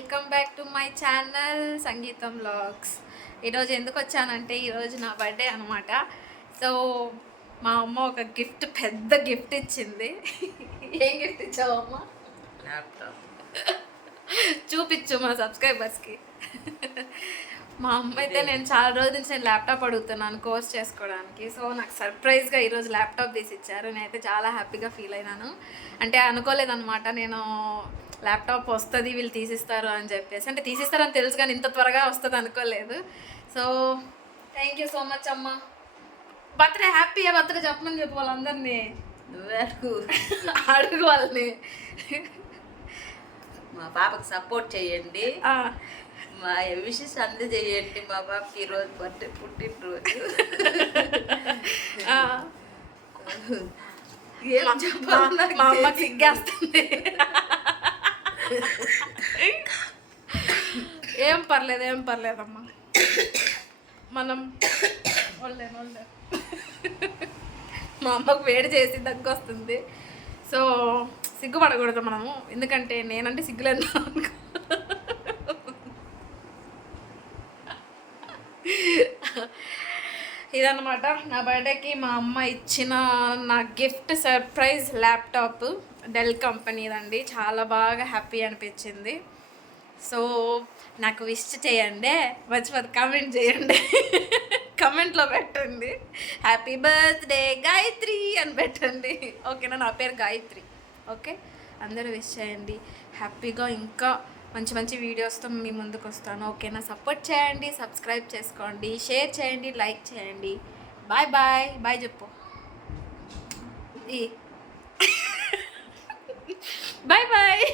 Welcome back to my channel సంగీతం vlogs. ఈరోజు ఎందుకు వచ్చానంటే ఈరోజు నా బర్త్డే అనమాట. సో మా అమ్మ ఒక గిఫ్ట్, పెద్ద గిఫ్ట్ ఇచ్చింది. ఏం గిఫ్ట్ ఇచ్చావు అమ్మ? ల్యాప్టాప్. చూపించు మా సబ్స్క్రైబర్స్కి. మా అమ్మ అయితే నేను చాలా రోజుల నుంచి నేను ల్యాప్టాప్ అడుగుతున్నాను కోర్స్ చేసుకోవడానికి. సో నాకు సర్ప్రైజ్గా ఈరోజు ల్యాప్టాప్ తీసి ఇచ్చారు. నేనైతే చాలా హ్యాపీగా ఫీల్ అయినాను. అంటే అనుకోలేదన్నమాట నేను ల్యాప్టాప్ వస్తుంది వీళ్ళు తీసిస్తారు అని చెప్పేసి. అంటే తీసిస్తారని తెలుసు కానీ ఇంత త్వరగా వస్తుంది అనుకోలేదు. So thank you so much అమ్మ. బర్త్డే హ్యాపీ బర్త్డే చెప్పమని చెప్పు వాళ్ళందరినీ. నువ్వే అడుగు. అడుగు వాళ్ళని. మా పాపకి సపోర్ట్ చేయండి, మా విషెస్ అందజేయండి. మా పాపకి ఈరోజు బర్త్డే, పుట్టినరోజు. మా అమ్మకి సిగ్గేస్తుంది. ఏం పర్లేదమ్మా, మనం మా అమ్మకు వేడి చేసి దగ్గు వస్తుంది. సో సిగ్గుపడకూడదు మనము, ఎందుకంటే నేనంటే సిగ్గులేదు అనుకో. ఇదన్నమాట నా బర్త్డేకి మా అమ్మ ఇచ్చిన నా గిఫ్ట్, సర్ప్రైజ్ ల్యాప్టాప్, డెల్ కంపెనీదండి. చాలా బాగా హ్యాపీ అనిపించింది. సో నాకు విష్ చేయండి, మర్చిపోదు కామెంట్ చేయండి. కమెంట్లో పెట్టండి హ్యాపీ బర్త్డే గాయత్రి అని పెట్టండి. ఓకేనా? నా పేరు గాయత్రి. ఓకే, అందరూ విష్ చేయండి హ్యాపీగా. ఇంకా మంచి మంచి వీడియోస్తో మీ ముందుకు వస్తాను. ఓకేనా? సపోర్ట్ చేయండి, సబ్స్క్రైబ్ చేసుకోండి, షేర్ చేయండి, లైక్ చేయండి. Bye bye. బాయ్ చెప్పు. Bye bye.